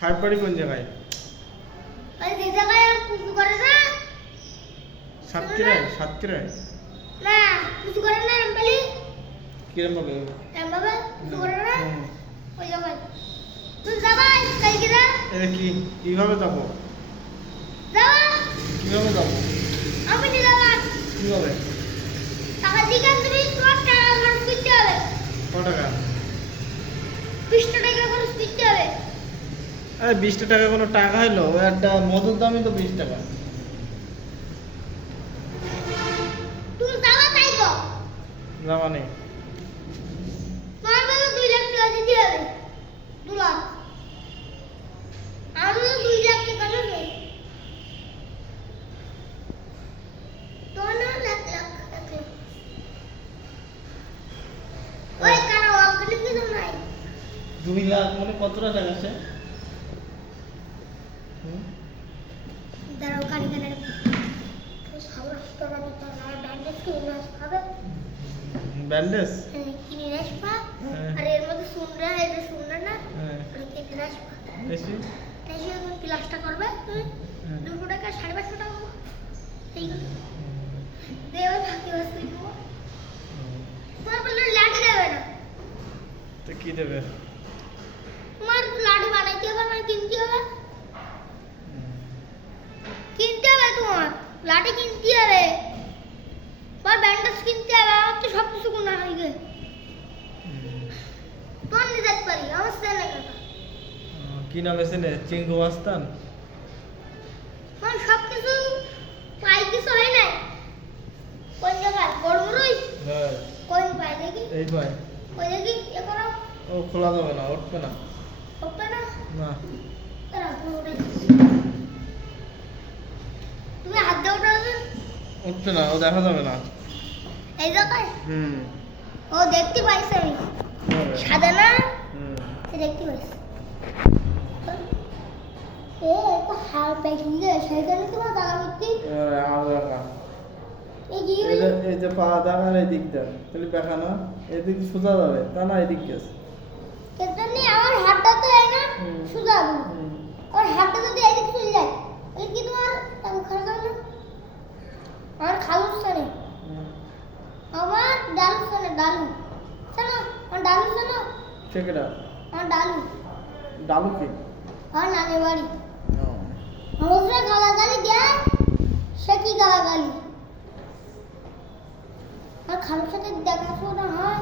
Third বাড়ি কোন জায়গায়? ওই যে জায়গায় পুজো করে না, সাতক্ষীরায়? সাতক্ষীরায় না পুজো করে না এমবলি, কিরম ভাবে? এমবাবা পুজো করে না ওই জায়গায়। তুই যাবা কালকে না? এটা কি কিভাবে যাবো? যাবা? কিভাবে যাবো? আমি নিয়ে যাবা। কিভাবে? টাকা দিকে তুমি তোমার টাকা খরচ করতে হবে। কত টাকা? 20 টাকা খরচ করতে হবে। আরে 20 টাকা কোনো টাকা হইলো? ওই একটা মধুর দামই তো 20 টাকা। তুমি যাবা তাই গো। জামা নেই। তোমার বাবা 2 লাখ টাকা দিতে হবে। 2 লাখ। আমি 2 লাখ টাকা নেব। তোমার না লাখ লাখ টাকা। ওই কানা ওখানে কি তো নাই। 2 লাখ মানে কত টাকা আছে? দাঁড়াও কানি কানে সামনে টাকা দিতে হবে। ব্যান্ডেজ কিনে আসবে। ব্যান্ডেজ? কিনে আসবা। আর এর মধ্যে শুনরা এটা শুনরা না। কিনে আসবা। বেশি? তাই যখন ক্লাসটা করবে তুমি 200 টাকা 550 টাকা এই দেও থাকি বাস দিব। তোমার বললে লাডু দেবে না। তো কি দেবে? তোমার লাডু বানাইতে হবে না কিনতে হবে। কিনতে হবে তোমার লাডু কিনতে হবে। তোমার ব্যান্ডেজ কিনতে হবে। আমার তো সব কিছু গুণা হয়ে গেছে। তোমার নিয়ে যেতে পারি আমার ছেলে কথা। কি নাম এসে নে? চিঙ্গু মাস্তান? তোমার সব কিছু পাই কিছু হয় নাই। কোন জায়গায় গড়মুড়ই? হ্যাঁ কোন পাই দেখি? এই ভাই। ওই দেখি এ করো। ও খোলা যাবে না, উঠবে না। হবে না? না তারা পুরোটাই তুমি হাত দাও ওটা উঠবে না, ও দেখা যাবে না। এই জায়গায় হুম ও দেখতে পাইছে আমি কিভাবে? সাদা না হুম সে দেখতে পাইছে এ তো হাল প্যাকিং দে সেখানে তোমার দাদা মিত্তি আর দেখা এই কি এই যে পা দাঁড়ান এদিক দেন তাহলে দেখা না, এদিক সোজা যাবে তা না এদিক গেছে। কেতনি আমার হাতটা তো এই না সুজা আর হাতটা যদি এদিক চলে যায় তাহলে কি তোমার টাকা খরচ হবে না? আমার খালুর সাথে আমার ডালু সাথে ডালু শোনো আমার ডালু শোনো সেকেটা আমার ডালু ডালু কি? আমার নানের বাড়ি রোজরা গালাগালি দেয় সে কি গালাগালি আর খালুর সাথে দেখাশোনা হয়